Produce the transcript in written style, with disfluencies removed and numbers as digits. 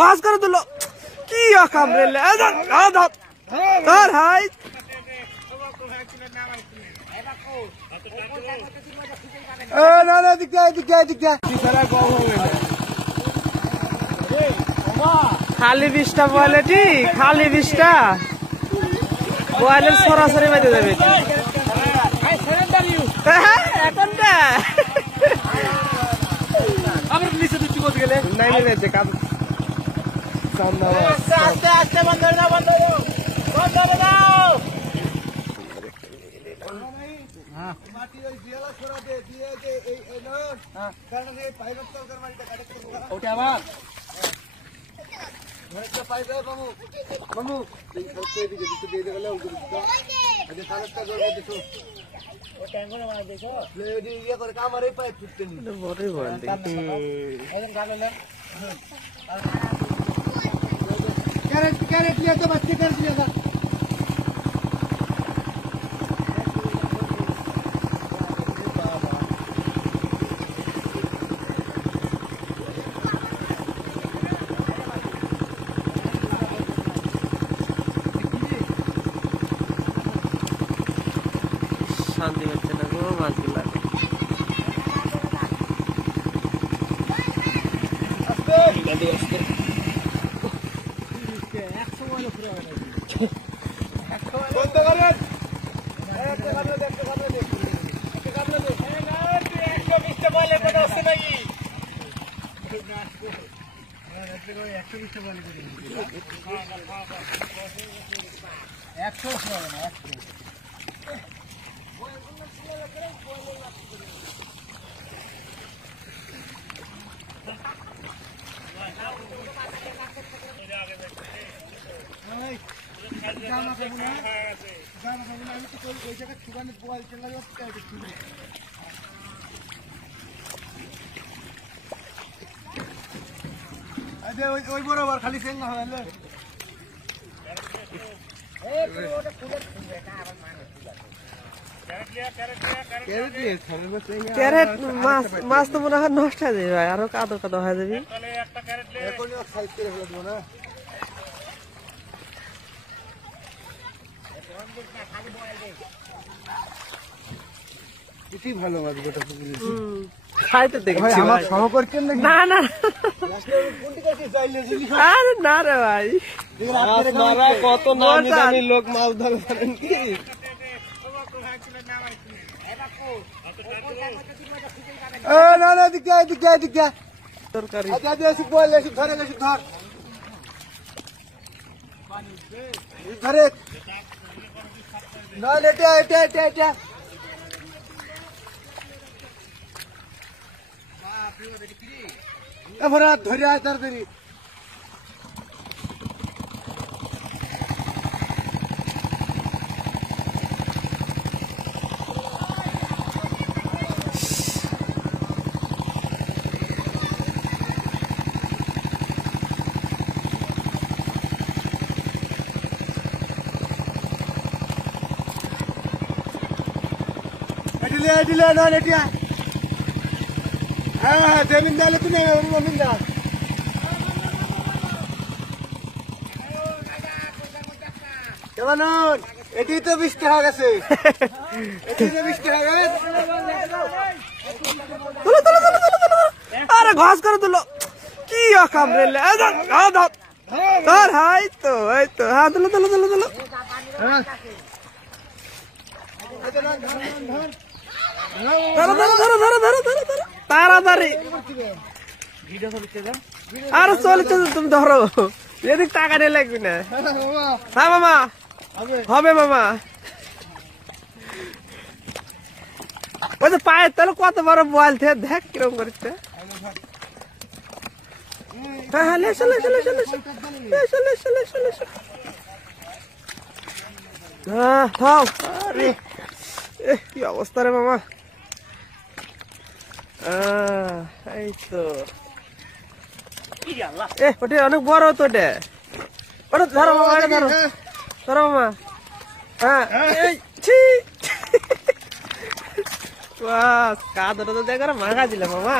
ঘাস করে দিল কি অকাম রে তোর হাই না না দিকে খালি 20টা বলেটি খালি 20টা বলের সরাসরি বেঁধে যাবে এখনটা আবার নিচে দুটি বসে গেলে নাই নেছে কাম আস্তে আস্তে বন্ধ করে দাও বন্ধ করে দাও মাটি ওই দিয়ালা ছড়া দিয়ে এই নয়ন কারণ এই পাইপের তরকার মাটিটা কাটে ওটা আবার একটা পাইপ দাও মামু এই সবকে এদিকে দিয়ে গেলে ওই দিকে আজ সারাটা জোরে দেখো ও ট্যাঙ্গো না মার দেখো লেডি ইয়া করে কামারে পাইপ ছুটতে নি বড়ই বল একদম গালে कैरेट लिया तो बच्चे कैरेट लिया था शांति बच्चे ना को मार के लागे आस्ते বন্ধ করেন একটা গাবলা দে 120টা বলে কোনো আছে নাকি 120টা বলে করি 100 হবে না 100 ওই বরাবর খালি সেঙ্গা হলো ক্যারেট মাছ তো মনে হয় নষ্ট হয়ে যাবে ভাই আরো কাদো কাদো হয়ে যাবে কি ভালো মাছ গোটা খাইতে দেখছি আমার সহ করছেন নাকি না না কোনটি কাছে চাইলে জিনিস আরে না রে ভাই মারা কত নামি দামি লোক মাছ ধরে পারেন কি না না দিকে তরকারি আচ্ছা দেশি বল এসে ধরে ধর ধরে না এটা এবার ধরে আয় তাড়াতাড়ি এডিলে না এটা হ্যাঁ জমিন দালে তুমি জমিন দা কেমন এটি তো 20 টাকা গেছে এটি তো 20 টাকা গেছে আরে ঘাস করে দিল কি অকাম রে তোর হাই তো এই তো হ্যাঁ দিল ধরো তাড়াতাড়ি আরে চলছে তুমি ধরো এদিক টাকা নিয়ে লাগবি না হ্যাঁ মামা হবে মামা ওই যে পায়ের তাহলে কত বড় বল থেকে দেখ কিরকম করছে হ্যাঁ হ্যাঁ লেসো হ্যাঁ থাও আরে কি অবস্থা রে মামা এই তো ওটা অনেক বড় তো ওটা ধরো মামা ধরো মামা হ্যাঁ বাস কাদটা তো দেখ মাখা দিলাম মামা